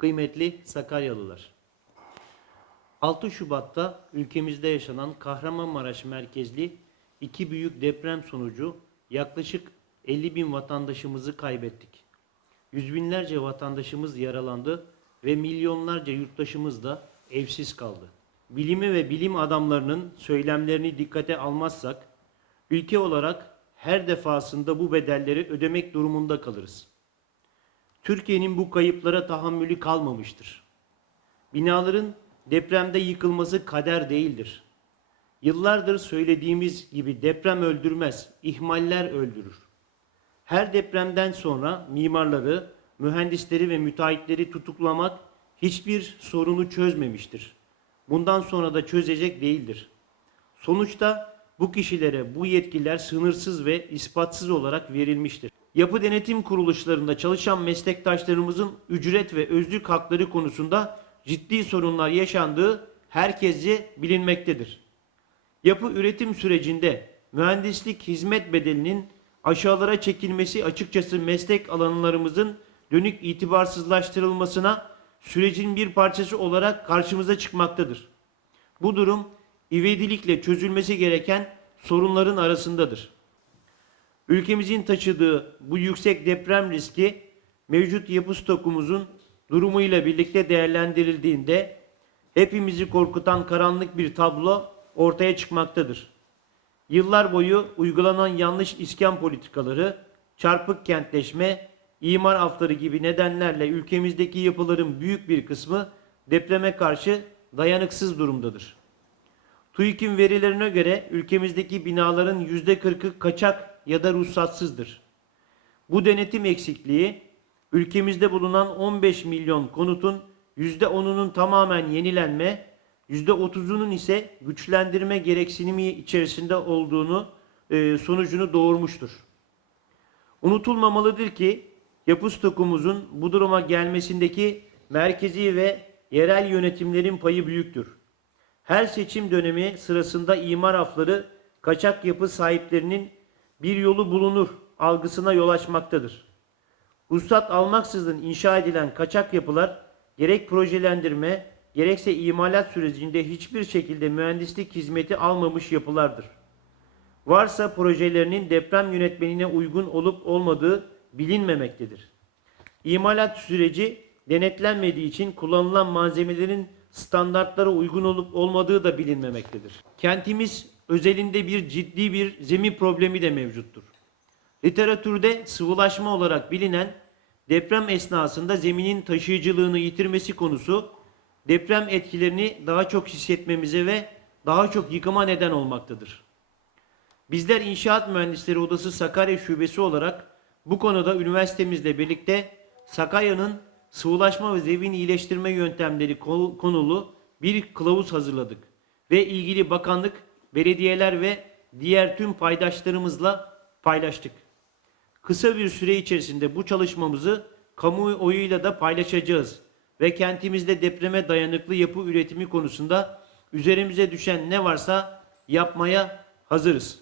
Kıymetli Sakaryalılar. 6 Şubat'ta ülkemizde yaşanan Kahramanmaraş merkezli iki büyük deprem sonucu yaklaşık 50 bin vatandaşımızı kaybettik. Yüz binlerce vatandaşımız yaralandı ve milyonlarca yurttaşımız da evsiz kaldı. Bilimi ve bilim adamlarının söylemlerini dikkate almazsak, ülke olarak her defasında bu bedelleri ödemek durumunda kalırız. Türkiye'nin bu kayıplara tahammülü kalmamıştır. Binaların depremde yıkılması kader değildir. Yıllardır söylediğimiz gibi deprem öldürmez, ihmaller öldürür. Her depremden sonra mimarları, mühendisleri ve müteahhitleri tutuklamak hiçbir sorunu çözmemiştir. Bundan sonra da çözecek değildir. Sonuçta bu kişilere bu yetkiler sınırsız ve ispatsız olarak verilmiştir. Yapı denetim kuruluşlarında çalışan meslektaşlarımızın ücret ve özlük hakları konusunda ciddi sorunlar yaşandığı herkesce bilinmektedir. Yapı üretim sürecinde mühendislik hizmet bedelinin aşağılara çekilmesi açıkçası meslek alanlarımızın dönük itibarsızlaştırılmasına sürecin bir parçası olarak karşımıza çıkmaktadır. Bu durum ivedilikle çözülmesi gereken sorunların arasındadır. Ülkemizin taşıdığı bu yüksek deprem riski mevcut yapı stokumuzun durumuyla birlikte değerlendirildiğinde hepimizi korkutan karanlık bir tablo ortaya çıkmaktadır. Yıllar boyu uygulanan yanlış iskan politikaları, çarpık kentleşme, imar afları gibi nedenlerle ülkemizdeki yapıların büyük bir kısmı depreme karşı dayanıksız durumdadır. TÜİK'in verilerine göre ülkemizdeki binaların %40'ı kaçak ya da ruhsatsızdır. Bu denetim eksikliği ülkemizde bulunan 15 milyon konutun %10'unun tamamen yenilenme, %30'unun ise güçlendirme gereksinimi içerisinde olduğunu e, sonucunu doğurmuştur. Unutulmamalıdır ki yapı stokumuzun bu duruma gelmesindeki merkezi ve yerel yönetimlerin payı büyüktür. Her seçim dönemi sırasında imar afları kaçak yapı sahiplerinin bir yolu bulunur algısına yol açmaktadır. Ruhsat almaksızın inşa edilen kaçak yapılar gerek projelendirme gerekse imalat sürecinde hiçbir şekilde mühendislik hizmeti almamış yapılardır. Varsa projelerinin deprem yönetmenine uygun olup olmadığı bilinmemektedir. İmalat süreci denetlenmediği için kullanılan malzemelerin standartlara uygun olup olmadığı da bilinmemektedir. Kentimiz özelinde bir ciddi bir zemin problemi de mevcuttur. Literatürde sıvılaşma olarak bilinen deprem esnasında zeminin taşıyıcılığını yitirmesi konusu deprem etkilerini daha çok hissetmemize ve daha çok yıkıma neden olmaktadır. Bizler İnşaat Mühendisleri Odası Sakarya Şubesi olarak bu konuda üniversitemizle birlikte Sakarya'nın sıvılaşma ve zemin iyileştirme yöntemleri konu- konulu bir kılavuz hazırladık ve ilgili bakanlık, belediyeler ve diğer tüm paydaşlarımızla paylaştık. Kısa bir süre içerisinde bu çalışmamızı kamuoyuyla da paylaşacağız ve kentimizde depreme dayanıklı yapı üretimi konusunda üzerimize düşen ne varsa yapmaya hazırız.